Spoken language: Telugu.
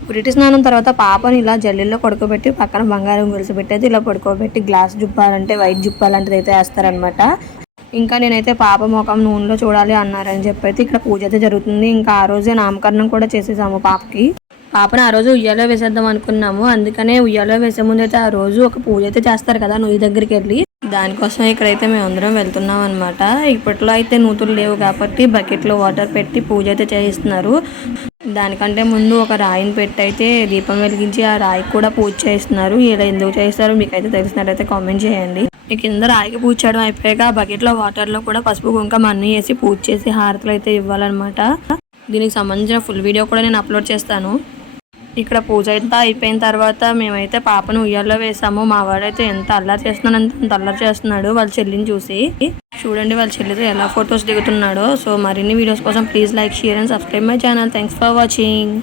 బ్రిటిష్ స్నానం తర్వాత పాపని ఇలా జల్లీలో పడుకోబెట్టి పక్కన బంగారం గొలుసు పెట్టేది ఇలా పడుకోబెట్టి గ్లాస్ జుప్పాలంటే వైట్ జుప్పాలంటది అయితే వేస్తారనమాట ఇంకా నేనైతే పాప ముఖం నూనెలో చూడాలి అన్నారని చెప్పైతే ఇక్కడ పూజ అయితే జరుగుతుంది. ఇంకా ఆ రోజే నామకరణం కూడా చేసేసాము పాపకి. పాపను ఆ రోజు ఉయ్యాలో వేసేద్దాం అనుకున్నాము. అందుకనే ఉయ్యాలో వేసే ముందు అయితే ఆ రోజు ఒక పూజ అయితే చేస్తారు కదా నువ్వు దగ్గరికి వెళ్ళి. దానికోసం ఇక్కడైతే మేము అందరం వెళ్తున్నాం అనమాట ఇప్పట్లో అయితే నూతులు లేవు కాబట్టి బకెట్లో వాటర్ పెట్టి పూజ అయితే చేయిస్తున్నారు. దానికంటే ముందు ఒక రాయిని పెట్టి అయితే దీపం వెలిగించి ఆ రాయికి కూడా పూజ చేస్తున్నారు. ఇలా ఎందుకు చేయిస్తారో మీకైతే తెలిసినట్టయితే కామెంట్ చేయండి. ఈ కింద రాయికి పూజ చేయడం అయిపోయాక ఆ బకెట్లో వాటర్లో కూడా పసుపు కుంకం అన్నీ వేసి పూజ చేసి హారతలు అయితే ఇవ్వాలన్నమాట. దీనికి సంబంధించిన ఫుల్ వీడియో కూడా నేను అప్లోడ్ చేస్తాను. ఇక్కడ పూజ అంతా అయిపోయిన తర్వాత మేమైతే పాపను ఉయ్యాల్లో వేసాము. మా వాడైతే ఎంత అల్లరి చేస్తున్నాడు అంత అల్లరి చేస్తున్నాడు వాళ్ళ చెల్లిని చూసి. చూడండి వాళ్ళ చెల్లితో ఎలా ఫొటోస్ దిగుతున్నాడో. సో మరిన్ని వీడియోస్ కోసం please like share and subscribe my channel. Thanks for watching.